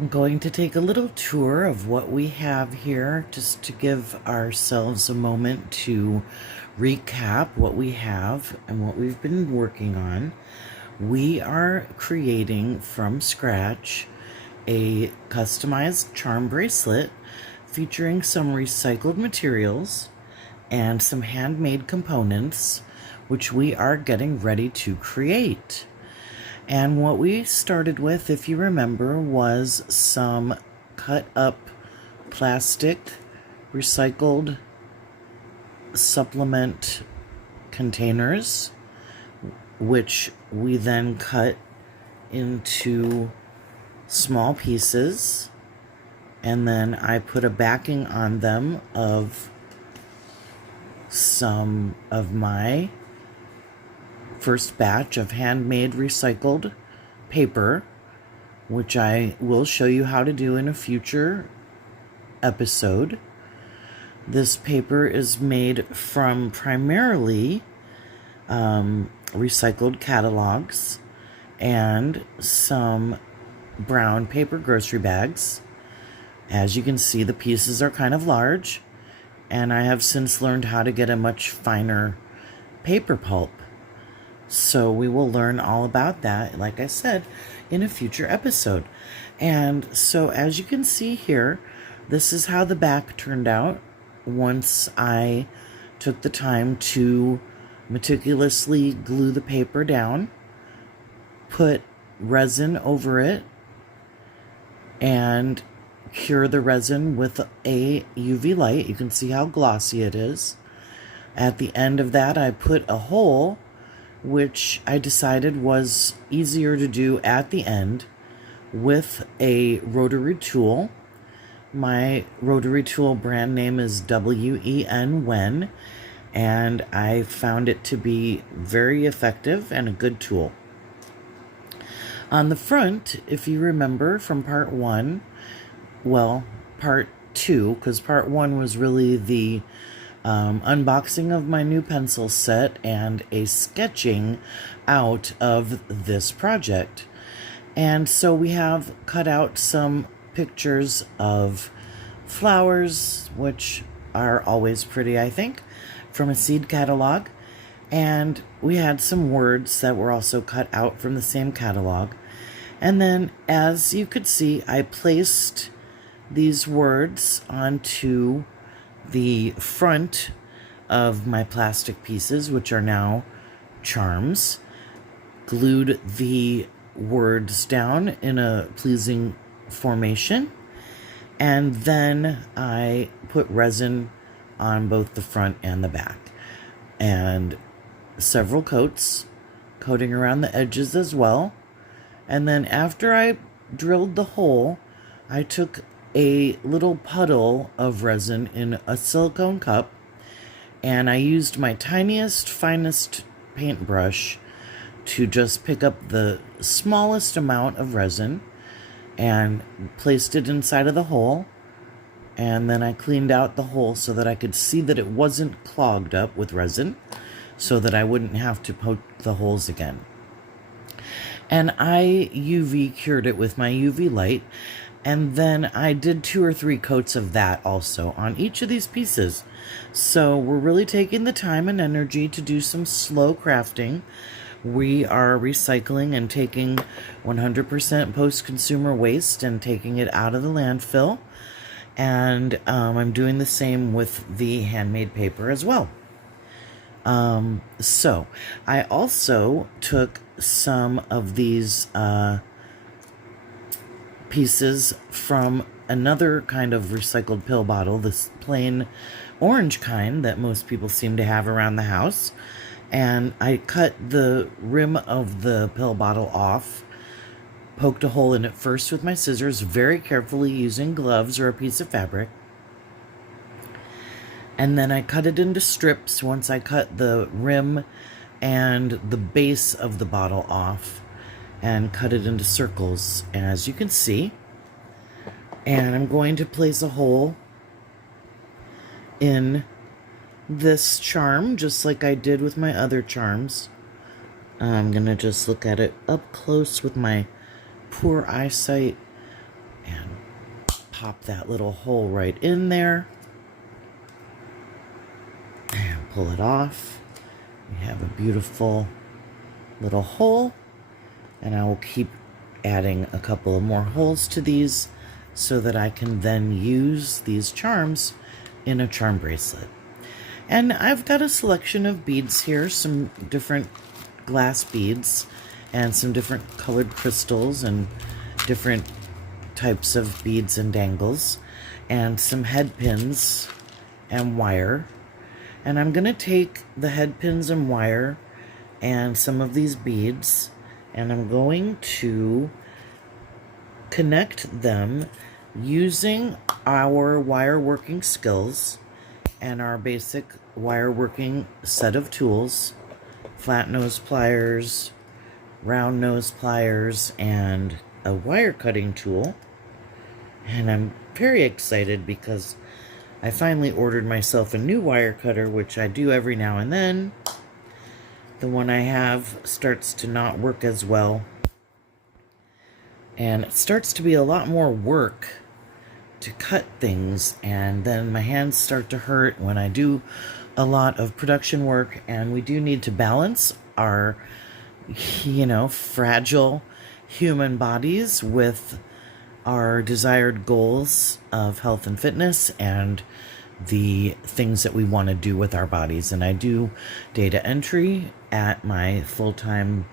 I'm going to take a little tour of what we have here just to give ourselves a moment to recap what we have and what we've been working on. We are creating from scratch a customized charm bracelet featuring some recycled materials and some handmade components, which we are getting ready to create. And what we started with, if you remember, was some cut up plastic recycled supplement containers, which we then cut into small pieces, and then I put a backing on them of some of my first batch of handmade recycled paper, which I will show you how to do in a future episode. This paper is made from primarily recycled catalogs and some brown paper grocery bags. As you can see, the pieces are kind of large, and I have since learned how to get a much finer paper pulp. So we will learn all about that, like I said, in a future episode. And so as you can see here, this is how the back turned out once I took the time to meticulously glue the paper down, put resin over it, and cure the resin with a UV light. You can see how glossy it is. At the end of that, I put a hole, which I decided was easier to do at the end with a rotary tool. My rotary tool brand name is WEN, and I found it to be very effective and a good tool. On the front, if you remember from part 1, well, part 2, because part 1 was really the unboxing of my new pencil set and a sketching out of this project. And so we have cut out some pictures of flowers, which are always pretty, I think, from a seed catalog. And we had some words that were also cut out from the same catalog. And then, as you could see, I placed these words onto the front of my plastic pieces, which are now charms, glued the words down in a pleasing formation, and then I put resin on both the front and the back, and several coating around the edges as well. And then after I drilled the hole, I took a little puddle of resin in a silicone cup, and I used my tiniest, finest paintbrush to just pick up the smallest amount of resin and placed it inside of the hole. And then I cleaned out the hole so that I could see that it wasn't clogged up with resin, so that I wouldn't have to poke the holes again. And I UV cured it with my UV light. And then I did 2 or 3 coats of that also on each of these pieces. So we're really taking the time and energy to do some slow crafting. We are recycling and taking 100% post-consumer waste and taking it out of the landfill. And I'm doing the same with the handmade paper as well. So I also took some of these pieces from another kind of recycled pill bottle, this plain orange kind that most people seem to have around the house, and I cut the rim of the pill bottle off, poked a hole in it first with my scissors, very carefully using gloves or a piece of fabric, and then I cut it into strips once I cut the rim and the base of the bottle off, and cut it into circles, as you can see. And I'm going to place a hole in this charm, just like I did with my other charms. I'm going to just look at it up close with my poor eyesight. And pop that little hole right in there and pull it off. We have a beautiful little hole, and I will keep adding a couple of more holes to these so that I can then use these charms in a charm bracelet. And I've got a selection of beads here, some different glass beads and some different colored crystals and different types of beads and dangles and some head pins and wire. And I'm going to take the head pins and wire and some of these beads, and I'm going to connect them using our wire working skills and our basic wire working set of tools: flat nose pliers, round nose pliers, and a wire cutting tool. And I'm very excited because I finally ordered myself a new wire cutter, which I do every now and then. The one I have starts to not work as well, and it starts to be a lot more work to cut things, and then my hands start to hurt when I do a lot of production work, and we do need to balance our, fragile human bodies with our desired goals of health and fitness and the things that we want to do with our bodies. And I do data entry at my full-time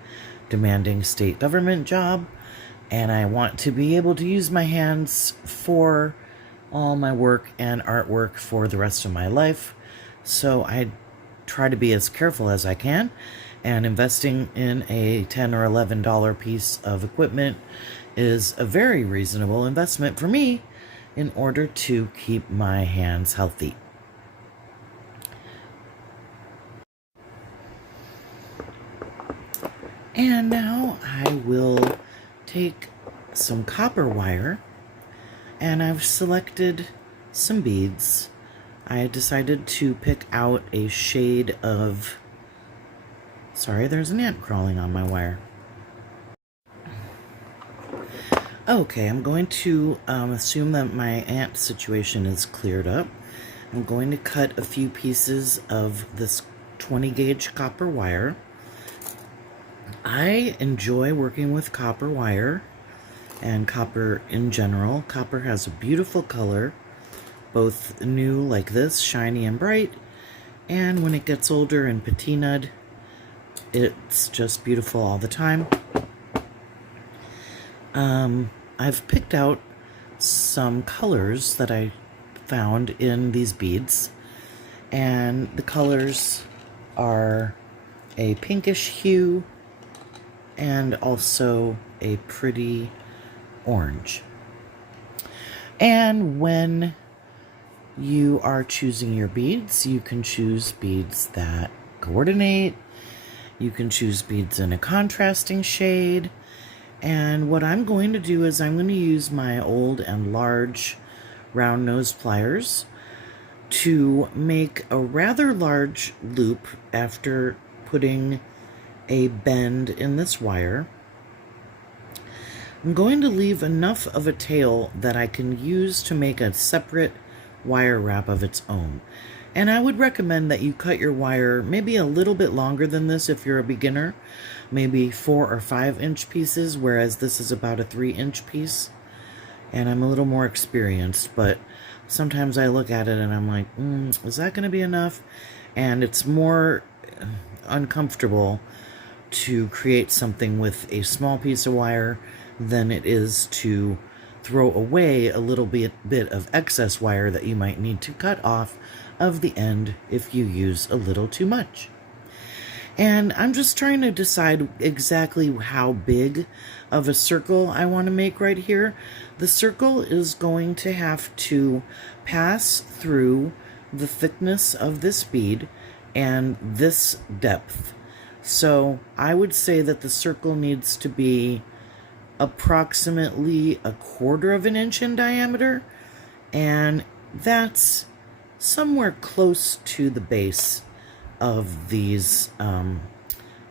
demanding state government job, and I want to be able to use my hands for all my work and artwork for the rest of my life. So I try to be as careful as I can, and investing in a $10 or $11 piece of equipment is a very reasonable investment for me in order to keep my hands healthy. And now I will take some copper wire, and I've selected some beads. I decided to pick out a shade of... Sorry, there's an ant crawling on my wire. Okay, I'm going to assume that my ant situation is cleared up. I'm going to cut a few pieces of this 20 gauge copper wire. I enjoy working with copper wire and copper in general. Copper has a beautiful color, both new like this, shiny and bright, and when it gets older and patinaed, it's just beautiful all the time. I've picked out some colors that I found in these beads, and the colors are a pinkish hue and also a pretty orange. And when you are choosing your beads, you can choose beads that coordinate, you can choose beads in a contrasting shade. And what I'm going to do is I'm going to use my old and large round nose pliers to make a rather large loop after putting a bend in this wire. I'm going to leave enough of a tail that I can use to make a separate wire wrap of its own. And I would recommend that you cut your wire maybe a little bit longer than this if you're a beginner, maybe 4 or 5 inch pieces, whereas this is about a 3-inch piece. And I'm a little more experienced, but sometimes I look at it and I'm like, is that going to be enough? And it's more uncomfortable to create something with a small piece of wire than it is to throw away a little bit of excess wire that you might need to cut off of the end if you use a little too much. And I'm just trying to decide exactly how big of a circle I want to make right here. The circle is going to have to pass through the thickness of this bead and this depth. So I would say that the circle needs to be approximately 1/4 of an inch in diameter, and that's somewhere close to the base of these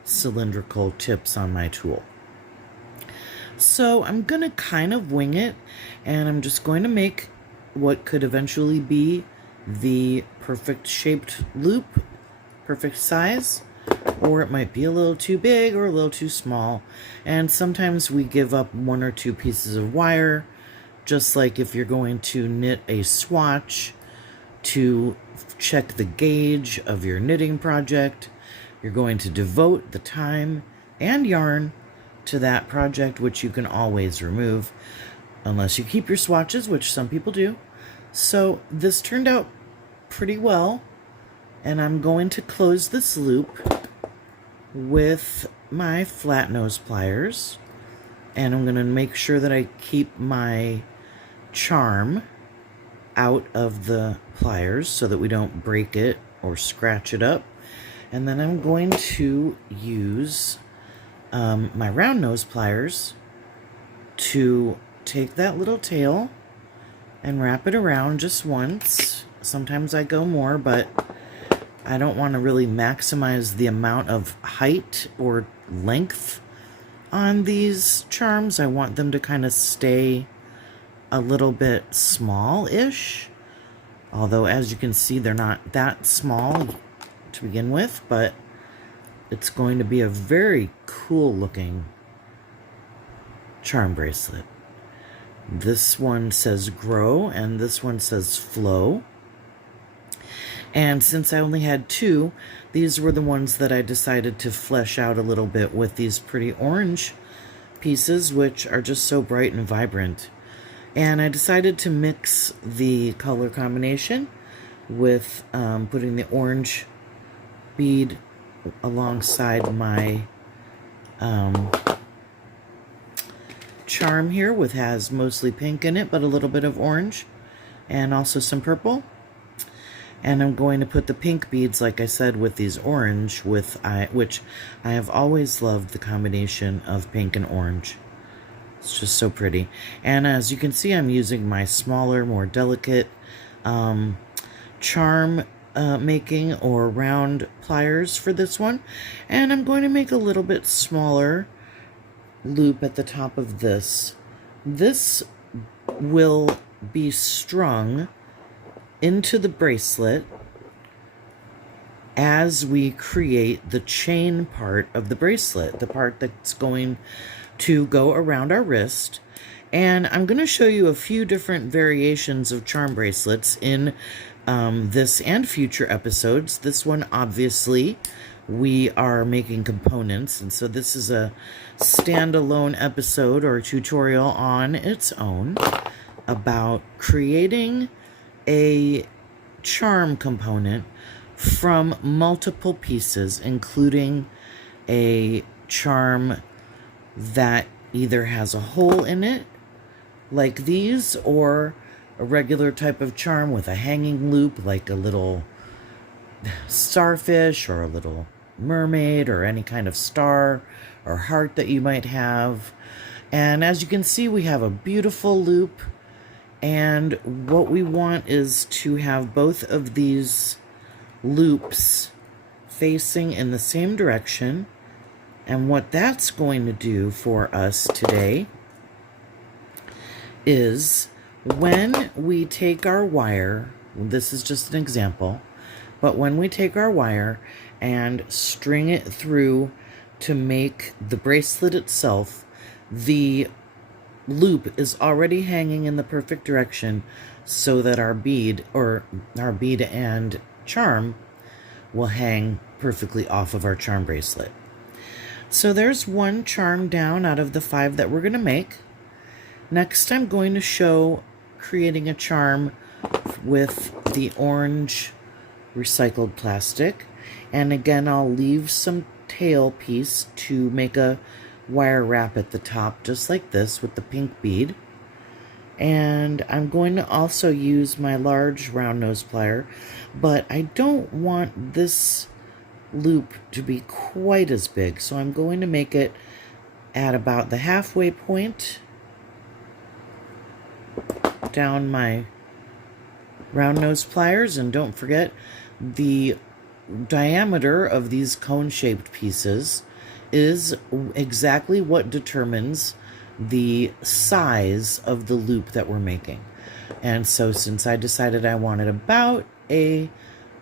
cylindrical tips on my tool. So I'm going to kind of wing it, and I'm just going to make what could eventually be the perfect shaped loop, perfect size, or it might be a little too big or a little too small. And sometimes we give up 1 or 2 pieces of wire, just like if you're going to knit a swatch to check the gauge of your knitting project. You're going to devote the time and yarn to that project, which you can always remove unless you keep your swatches, which some people do. So this turned out pretty well, and I'm going to close this loop with my flat nose pliers, and I'm going to make sure that I keep my charm out of the pliers so that we don't break it or scratch it up. And then I'm going to use my round nose pliers to take that little tail and wrap it around just once. Sometimes I go more, but I don't want to really maximize the amount of height or length on these charms. I want them to kind of stay a little bit small-ish, although as you can see they're not that small to begin with, but it's going to be a very cool looking charm bracelet. This one says grow and this one says flow, and since I only had 2, these were the ones that I decided to flesh out a little bit with these pretty orange pieces, which are just so bright and vibrant. And I decided to mix the color combination with putting the orange bead alongside my charm here, with has mostly pink in it, but a little bit of orange and also some purple. And I'm going to put the pink beads, like I said, with these orange, which I have always loved the combination of pink and orange. It's just so pretty. And as you can see, I'm using my smaller, more delicate charm making or round pliers for this one. And I'm going to make a little bit smaller loop at the top of this. This will be strung into the bracelet as we create the chain part of the bracelet, the part that's going to go around our wrist. And I'm going to show you a few different variations of charm bracelets in this and future episodes. This one, obviously, we are making components, and so this is a standalone episode or tutorial on its own about creating a charm component from multiple pieces, including a charm that either has a hole in it, like these, or a regular type of charm with a hanging loop, like a little starfish or a little mermaid or any kind of star or heart that you might have. And as you can see, we have a beautiful loop, and what we want is to have both of these loops facing in the same direction. And what that's going to do for us today is when we take our wire, this is just an example, but when we take our wire and string it through to make the bracelet itself, the loop is already hanging in the perfect direction so that our bead and charm will hang perfectly off of our charm bracelet. So there's one charm down out of the 5 that we're going to make. Next, I'm going to show creating a charm with the orange recycled plastic. And again, I'll leave some tail piece to make a wire wrap at the top, just like this, with the pink bead. And I'm going to also use my large round nose plier, but I don't want this loop to be quite as big, so I'm going to make it at about the halfway point down my round nose pliers. And don't forget, the diameter of these cone-shaped pieces is exactly what determines the size of the loop that we're making. And so since I decided I wanted about a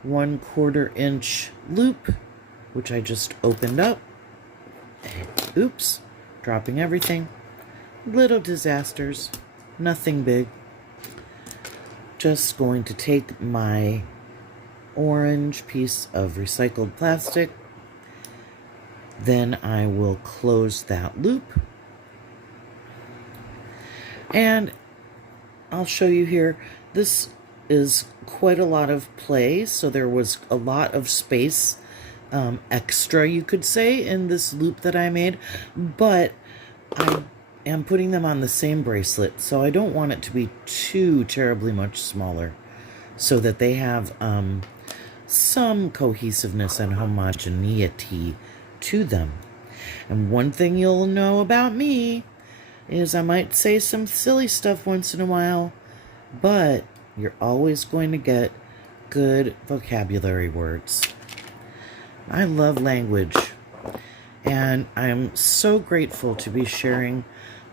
1/4 inch loop, which I just opened up, oops, dropping everything, little disasters, nothing big. Just going to take my orange piece of recycled plastic, then I will close that loop, and I'll show you here. This is quite a lot of play, so there was a lot of space extra, you could say, in this loop that I made, but I am putting them on the same bracelet, so I don't want it to be too terribly much smaller, so that they have some cohesiveness and homogeneity to them. And one thing you'll know about me is I might say some silly stuff once in a while, but you're always going to get good vocabulary words. I love language, and I'm so grateful to be sharing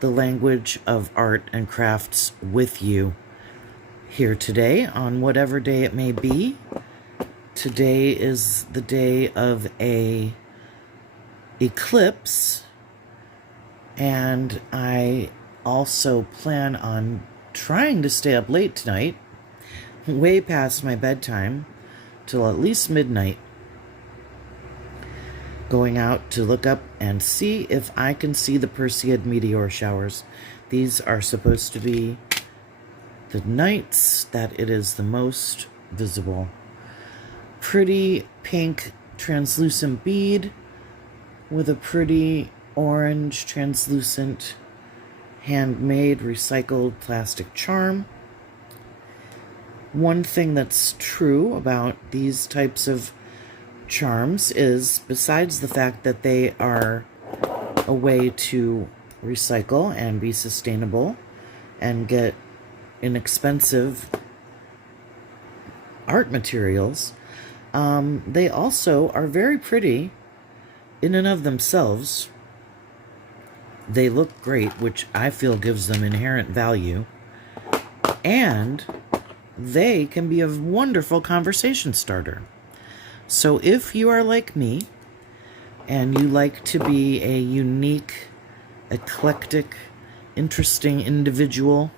the language of art and crafts with you here today on whatever day it may be. Today is the day of a eclipse, and I also plan on trying to stay up late tonight, way past my bedtime, till at least midnight, going out to look up and see if I can see the Perseid meteor showers. These are supposed to be the nights that it is the most visible. Pretty pink translucent bead with a pretty orange translucent handmade recycled plastic charm. One thing that's true about these types of charms is, besides the fact that they are a way to recycle and be sustainable and get inexpensive art materials, they also are very pretty in and of themselves. They look great, which I feel gives them inherent value, and they can be a wonderful conversation starter. So if you are like me and you like to be a unique, eclectic, interesting individual,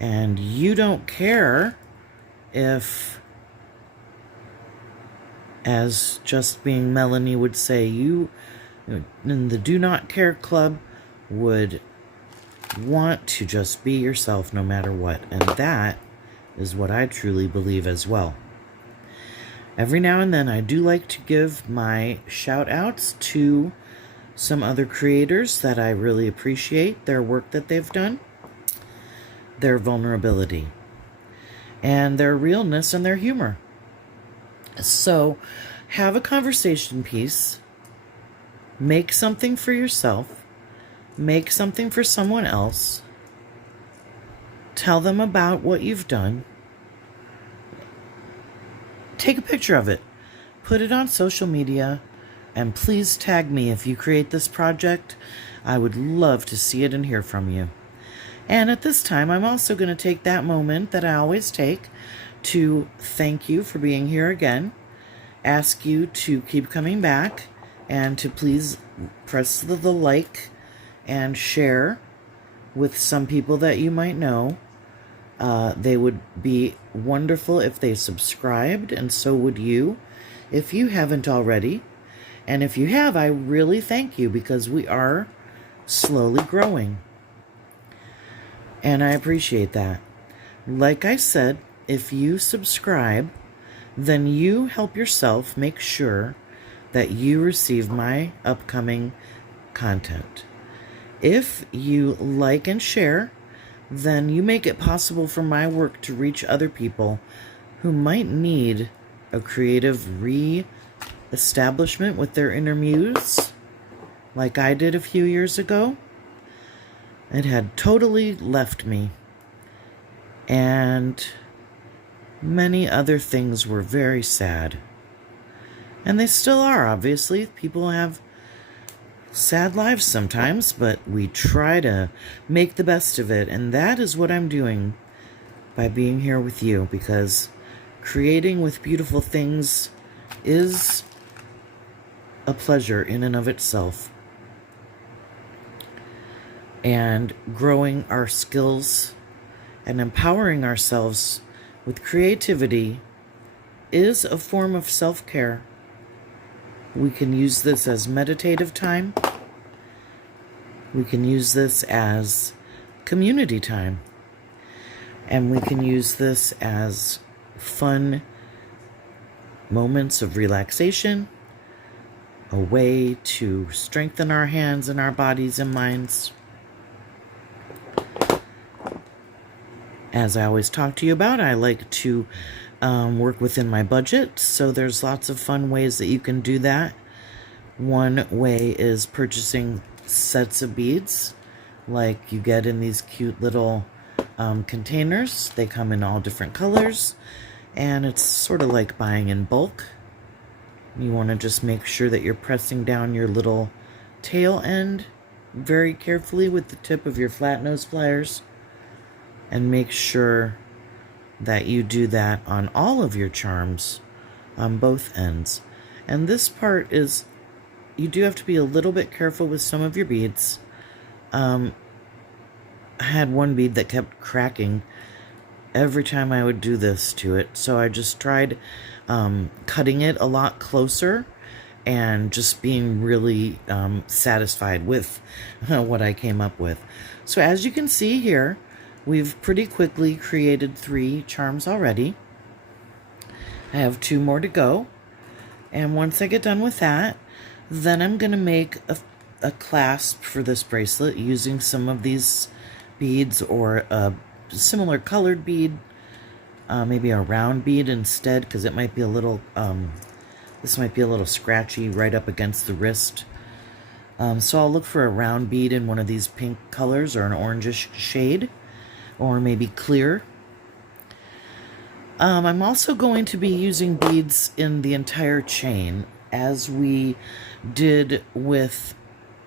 and you don't care if, as Just Being Melanie would say, you in the Do Not Care Club would want to just be yourself no matter what. And that is what I truly believe as well. Every now and then I do like to give my shout outs to some other creators that I really appreciate their work that they've done, their vulnerability, and their realness and their humor. So have a conversation piece, make something for yourself, make something for someone else, tell them about what you've done, take a picture of it, put it on social media, and please tag me if you create this project. I would love to see it and hear from you. And at this time, I'm also going to take that moment that I always take to thank you for being here again, ask you to keep coming back, and to please press the like and share with some people that you might know. They would be wonderful if they subscribed, and so would you if you haven't already. And if you have, I really thank you, because we are slowly growing. And I appreciate that. Like I said, if you subscribe, then you help yourself make sure that you receive my upcoming content. If you like and share, then you make it possible for my work to reach other people who might need a creative re-establishment with their inner muse, like I did a few years ago. It had totally left me, and many other things were very sad. And they still are, obviously. People have sad lives sometimes, but we try to make the best of it. And that is what I'm doing by being here with you, because creating with beautiful things is a pleasure in and of itself. And growing our skills and empowering ourselves with creativity is a form of self-care. We can use this as meditative time. We can use this as community time. And we can use this as fun moments of relaxation, a way to strengthen our hands and our bodies and minds. As I always talk to you about, I like to work within my budget, so there's lots of fun ways that you can do that. One way is purchasing sets of beads like you get in these cute little containers. They come in all different colors, and it's sort of like buying in bulk. You want to just make sure that you're pressing down your little tail end very carefully with the tip of your flat nose pliers, and make sure that you do that on all of your charms on both ends. And this part is, you do have to be a little bit careful with some of your beads. I had one bead that kept cracking every time I would do this to it, so I just tried cutting it a lot closer and just being really satisfied with what I came up with. So as you can see here, we've pretty quickly created 3 charms already. I have 2 more to go. And once I get done with that, then I'm going to make a clasp for this bracelet using some of these beads, or a similar colored bead, maybe a round bead instead, because it might be a little, this might be a little scratchy right up against the wrist. So I'll look for a round bead in one of these pink colors or an orangish shade, or maybe clear. I'm also going to be using beads in the entire chain, as we did with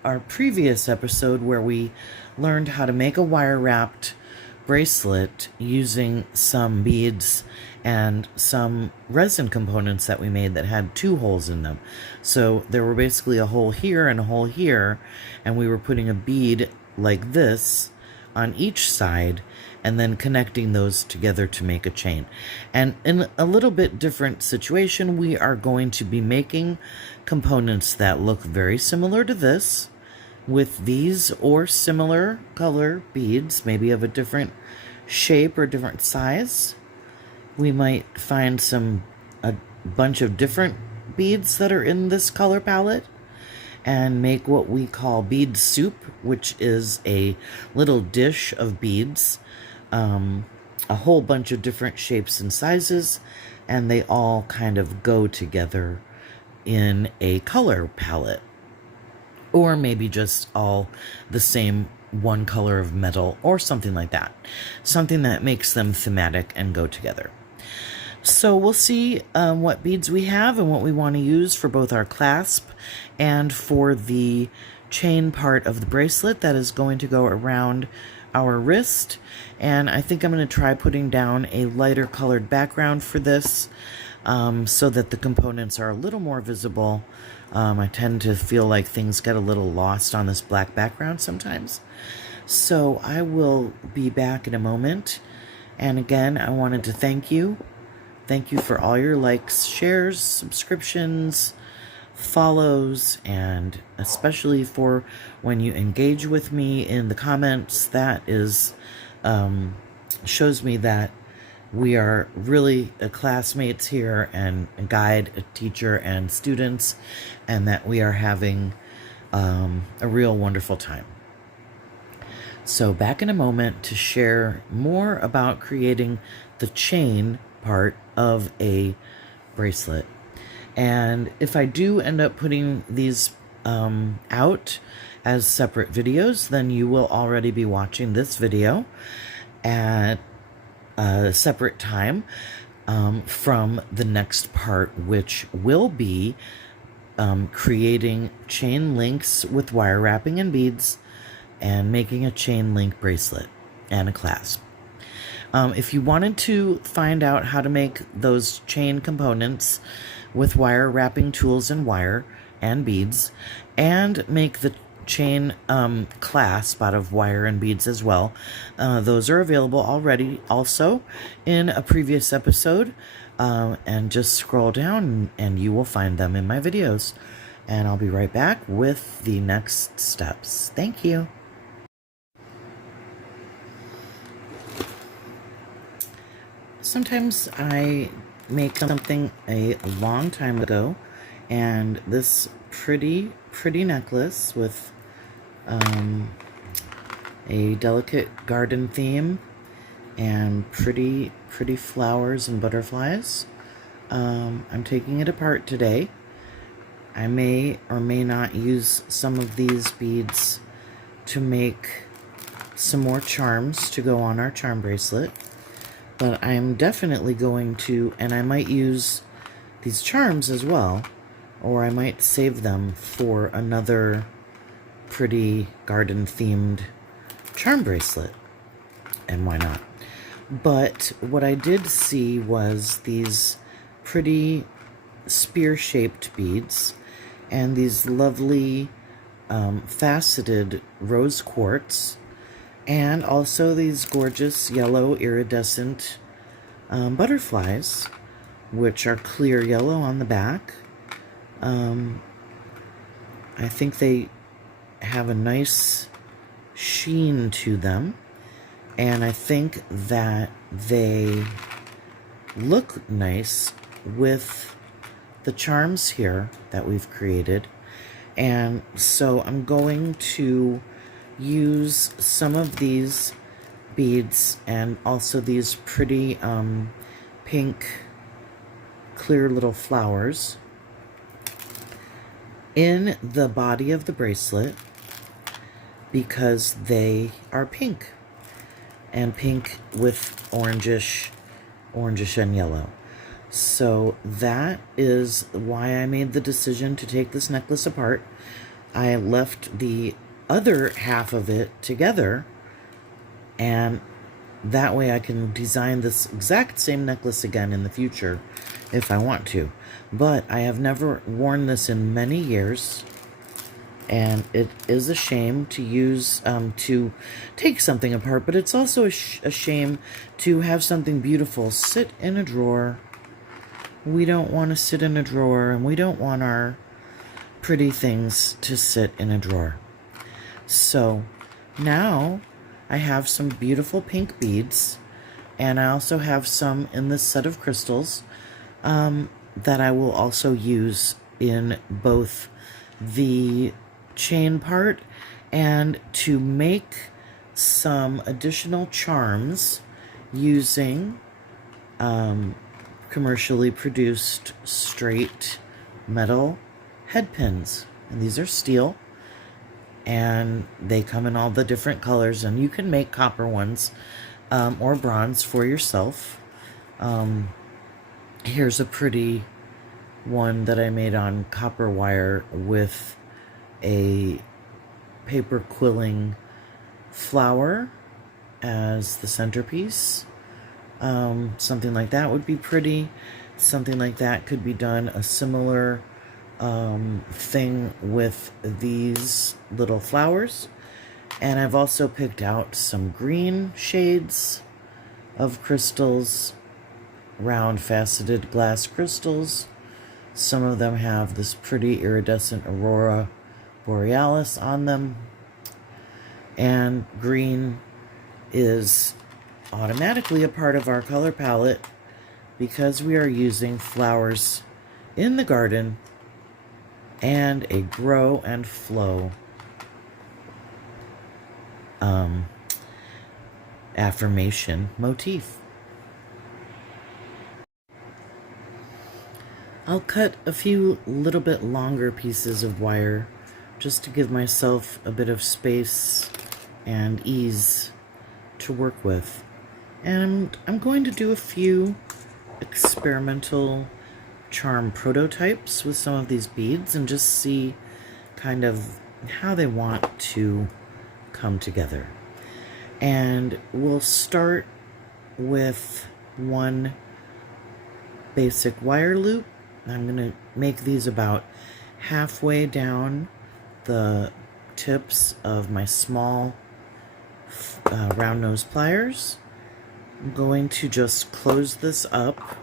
our previous episode where we learned how to make a wire-wrapped bracelet using some beads and some resin components that we made that had 2 holes in them. So there were basically a hole here and a hole here, and we were putting a bead like this on each side and then connecting those together to make a chain. And in a little bit different situation, we are going to be making components that look very similar to this, with these or similar color beads, maybe of a different shape or different size. We might find a bunch of different beads that are in this color palette and make what we call bead soup, which is a little dish of beads, a whole bunch of different shapes and sizes, and they all kind of go together in a color palette. Or maybe just all the same one color of metal or something like that. Something that makes them thematic and go together. So we'll see what beads we have and what we want to use for both our clasp and for the chain part of the bracelet that is going to go around our wrist. And I think I'm going to try putting down a lighter colored background for this, so that the components are a little more visible. I tend to feel like things get a little lost on this black background sometimes. So I will be back in a moment. And again, I wanted to thank you. Thank you for all your likes, shares, subscriptions, follows, and especially for when you engage with me in the comments. That is shows me that we are really classmates here, and a guide, a teacher, and students, and that we are having a real wonderful time. So back in a moment to share more about creating the chain part of a bracelet. And if I do end up putting these out as separate videos, then you will already be watching this video at a separate time from the next part, which will be creating chain links with wire wrapping and beads and making a chain link bracelet and a clasp. If you wanted to find out how to make those chain components with wire wrapping tools and wire and beads, and make the chain clasp out of wire and beads as well, those are available already also in a previous episode, and just scroll down and you will find them in my videos, and I'll be right back with the next steps. Thank you. Sometimes I make something a long time ago, and this pretty necklace with a delicate garden theme and pretty flowers and butterflies. I'm taking it apart today. I may or may not use some of these beads to make some more charms to go on our charm bracelet. But I'm definitely going to, and I might use these charms as well, or I might save them for another pretty garden-themed charm bracelet, and why not? But what I did see was these pretty spear-shaped beads and these lovely faceted rose quartz, and also these gorgeous yellow iridescent butterflies, which are clear yellow on the back. I think they have a nice sheen to them, and I think that they look nice with the charms here that we've created. And so I'm going to use some of these beads and also these pretty pink clear little flowers in the body of the bracelet, because they are pink, and pink with orangish and yellow. So that is why I made the decision to take this necklace apart. I left the other half of it together, and that way I can design this exact same necklace again in the future if I want to. But I have never worn this in many years, and it is a shame to use to take something apart, but it's also a shame to have something beautiful sit in a drawer. We don't want to sit in a drawer, and we don't want our pretty things to sit in a drawer. So now I have some beautiful pink beads, and I also have some in this set of crystals that I will also use in both the chain part and to make some additional charms using commercially produced straight metal head pins. And these are steel, and they come in all the different colors, and you can make copper ones or bronze for yourself. Here's a pretty one that I made on copper wire with a paper quilling flower as the centerpiece. Something like that would be pretty. Something like that could be done a similar thing with these little flowers. And I've also picked out some green shades of crystals, round faceted glass crystals. Some of them have this pretty iridescent aurora borealis on them, and green is automatically a part of our color palette because we are using flowers in the garden and a grow and flow affirmation motif. I'll cut a few little bit longer pieces of wire just to give myself a bit of space and ease to work with. And I'm going to do a few experimental charm prototypes with some of these beads and just see kind of how they want to come together. And we'll start with one basic wire loop. I'm going to make these about halfway down the tips of my small round nose pliers. I'm going to just close this up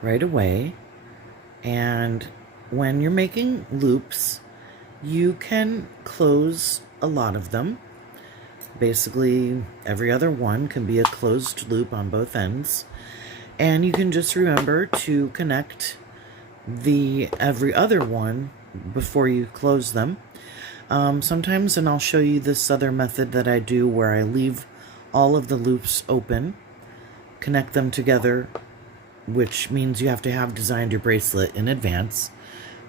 right away, and when you're making loops you can close a lot of them. Basically every other one can be a closed loop on both ends, and you can just remember to connect the every other one before you close them. Sometimes, and I'll show you this other method that I do where I leave all of the loops open, connect them together, which means you have to have designed your bracelet in advance,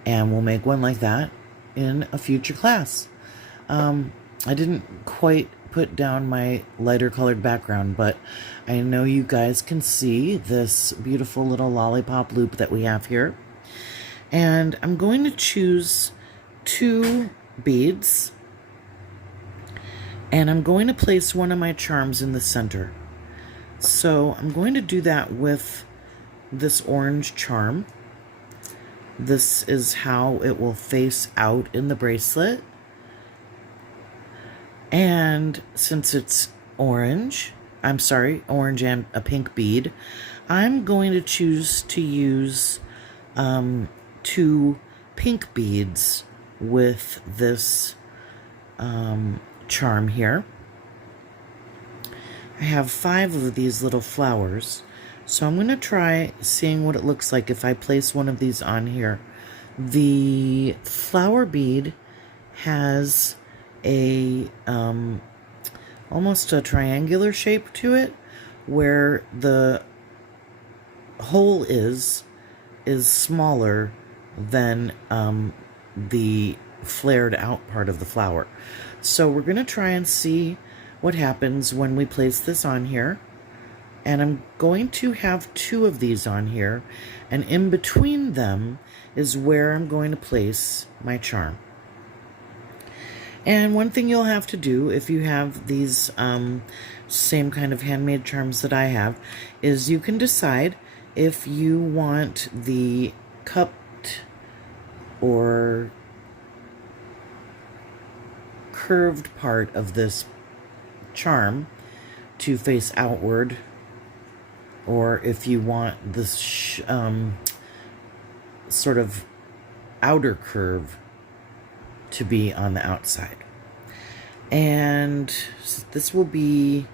and we'll make one like that in a future class. I didn't quite put down my lighter colored background, but I know you guys can see this beautiful little lollipop loop that we have here. And I'm going to choose 2 beads, and I'm going to place one of my charms in the center. So I'm going to do that with this orange charm. This is how it will face out in the bracelet. And since it's orange and a pink bead, I'm going to choose to use 2 pink beads with this charm here. I have 5 of these little flowers, so I'm going to try seeing what it looks like if I place one of these on here. The flower bead has a almost a triangular shape to it, where the hole is smaller than the flared out part of the flower. So we're going to try and see what happens when we place this on here. And I'm going to have 2 of these on here, and in between them is where I'm going to place my charm. And one thing you'll have to do if you have these same kind of handmade charms that I have is you can decide if you want the cupped or curved part of this charm to face outward, or if you want this sort of outer curve to be on the outside. And this will be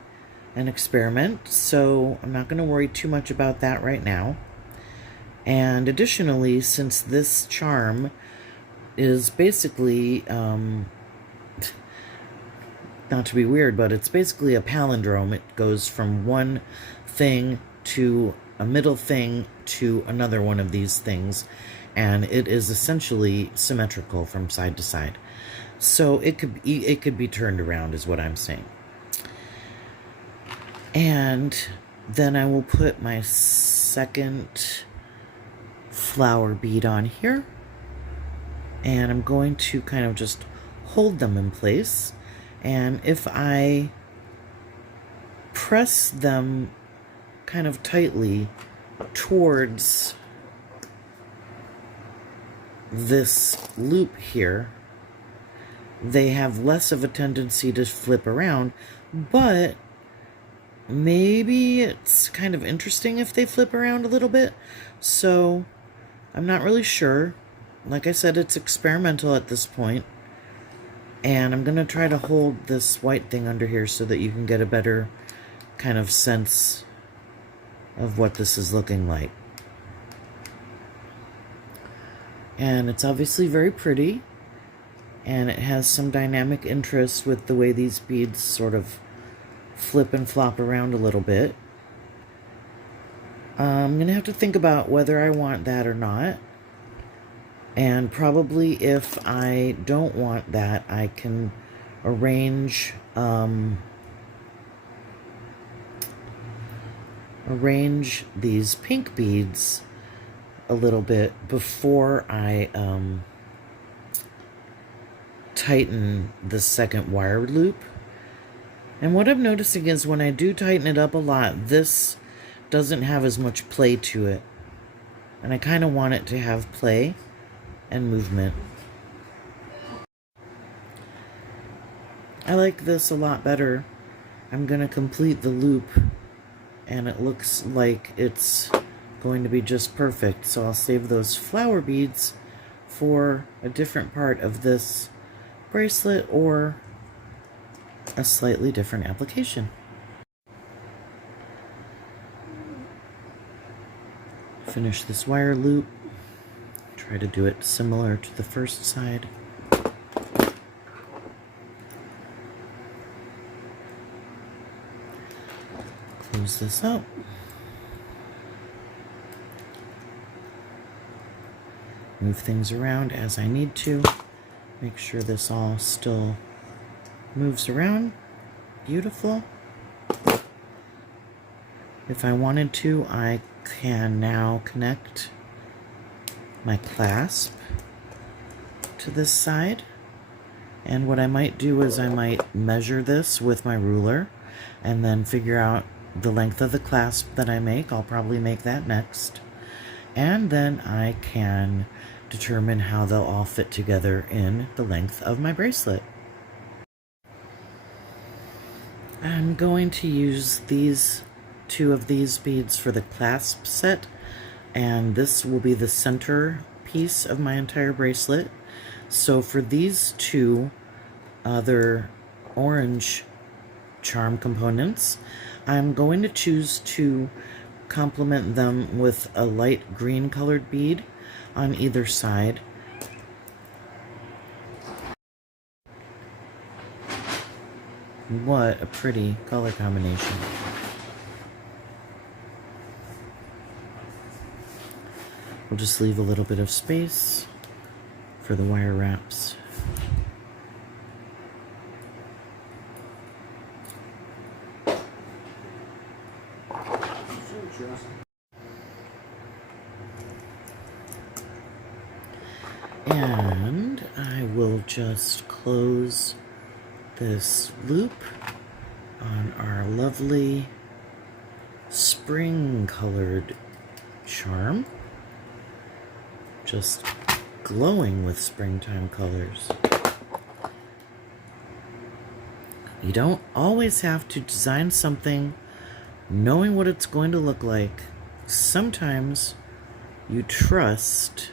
an experiment, so I'm not going to worry too much about that right now. And additionally, since this charm is basically not to be weird, but it's basically a palindrome. It goes from one thing to a middle thing to another one of these things, and it is essentially symmetrical from side to side. So it could be turned around, is what I'm saying. And then I will put my second flower bead on here, and I'm going to kind of just hold them in place. And if I press them kind of tightly towards this loop here, they have less of a tendency to flip around, but maybe it's kind of interesting if they flip around a little bit. So I'm not really sure. Like I said, it's experimental at this point. And I'm going to try to hold this white thing under here so that you can get a better kind of sense of what this is looking like. And it's obviously very pretty, and it has some dynamic interest with the way these beads sort of flip and flop around a little bit. I'm going to have to think about whether I want that or not. And probably if I don't want that, I can arrange arrange these pink beads a little bit before I tighten the second wire loop. And what I'm noticing is when I do tighten it up a lot, this doesn't have as much play to it. And I kind of want it to have play and movement. I like this a lot better. I'm going to complete the loop and it looks like it's going to be just perfect. So I'll save those flower beads for a different part of this bracelet or a slightly different application. Finish this wire loop. Try to do it similar to the first side. Close this up. Move things around as I need to. Make sure this all still moves around. Beautiful. If I wanted to, I can now connect my clasp to this side. And what I might do is I might measure this with my ruler and then figure out the length of the clasp that I make. I'll probably make that next. And then I can determine how they'll all fit together in the length of my bracelet. I'm going to use two of these beads for the clasp set, and this will be the center piece of my entire bracelet. So for these two other orange charm components, I'm going to choose to complement them with a light green colored bead on either side. What a pretty color combination. We'll just leave a little bit of space for the wire wraps. And I will just close this loop on our lovely spring colored charm. Just glowing with springtime colors. You don't always have to design something knowing what it's going to look like. Sometimes you trust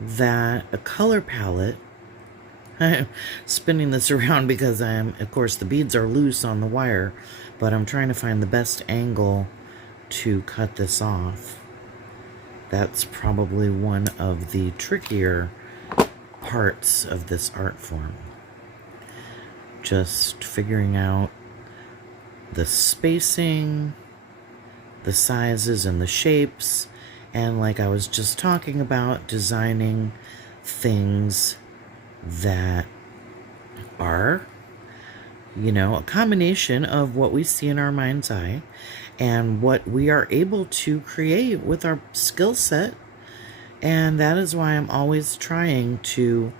that a color palette, I'm spinning this around because of course the beads are loose on the wire, but I'm trying to find the best angle to cut this off. That's probably one of the trickier parts of this art form. Just figuring out the spacing, the sizes and the shapes, and like I was just talking about, designing things that are, you know, a combination of what we see in our mind's eye and what we are able to create with our skill set. And that is why I'm always trying to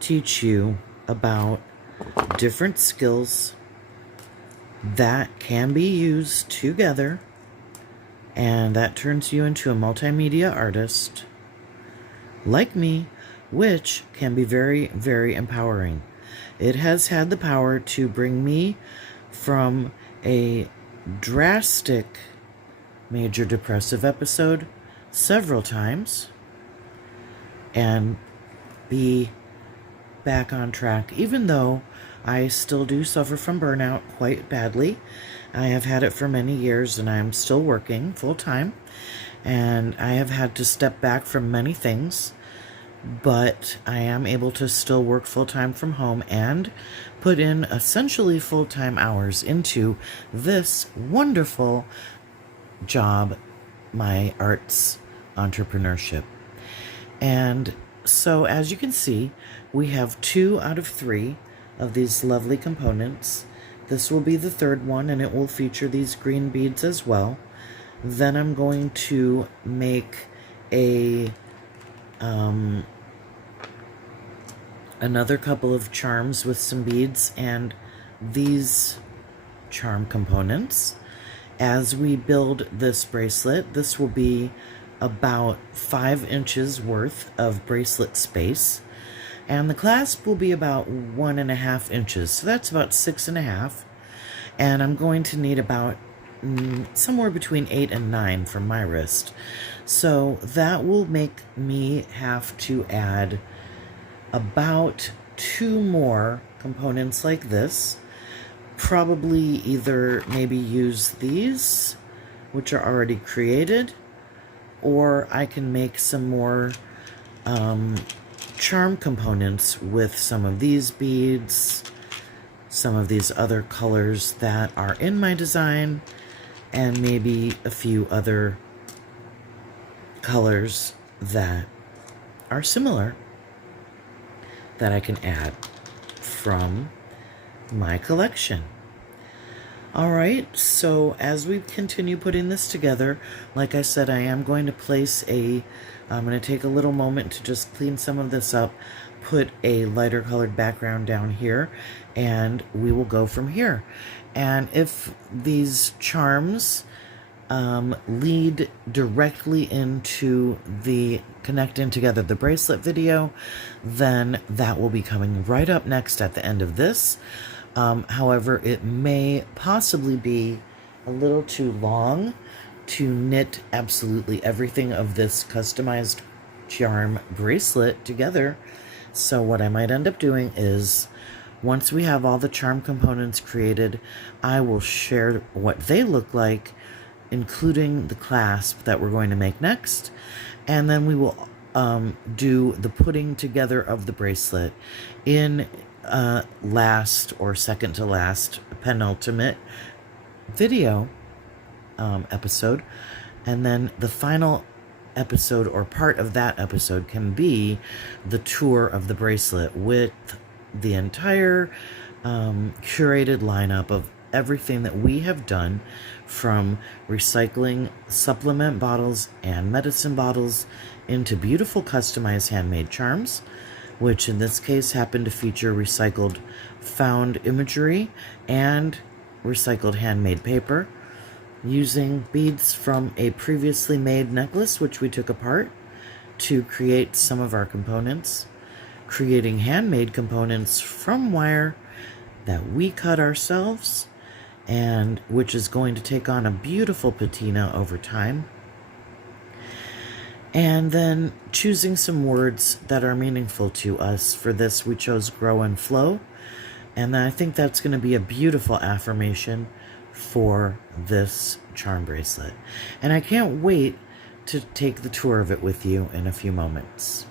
teach you about different skills that can be used together, and that turns you into a multimedia artist like me, which can be very, very empowering. It has had the power to bring me from a drastic major depressive episode several times and be back on track, even though I still do suffer from burnout quite badly. I have had it for many years and I'm still working full-time, and I have had to step back from many things, but I am able to still work full-time from home and put in essentially full-time hours into this wonderful job, my arts entrepreneurship. And so as you can see, we have 2 out of 3 of these lovely components. This will be the third one, and it will feature these green beads as well. Then I'm going to make a another couple of charms with some beads and these charm components. As we build this bracelet, this will be about 5 inches worth of bracelet space, and the clasp will be about 1.5 inches, so that's about 6.5. And I'm going to need about somewhere between 8 and 9 for my wrist, so that will make me have to add about 2 more components like this. Probably either maybe use these, which are already created, or I can make some more charm components with some of these beads, some of these other colors that are in my design, and maybe a few other colors that are similar that I can add from my collection. Alright, so as we continue putting this together, like I said, I am going to place I'm going to take a little moment to just clean some of this up, put a lighter colored background down here, and we will go from here. And if these charms lead directly into the connecting together the bracelet video, then that will be coming right up next at the end of this. However, it may possibly be a little too long to knit absolutely everything of this customized charm bracelet together. So what I might end up doing is, once we have all the charm components created, I will share what they look like, including the clasp that we're going to make next, and then we will do the putting together of the bracelet in last or second to last penultimate video episode. And then the final episode or part of that episode can be the tour of the bracelet with the entire curated lineup of everything that we have done, from recycling supplement bottles and medicine bottles into beautiful customized handmade charms, which in this case happen to feature recycled found imagery and recycled handmade paper, using beads from a previously made necklace which we took apart to create some of our components, creating handmade components from wire that we cut ourselves, and which is going to take on a beautiful patina over time. And then choosing some words that are meaningful to us. For this, we chose grow and flow. And I think that's going to be a beautiful affirmation for this charm bracelet. And I can't wait to take the tour of it with you in a few moments.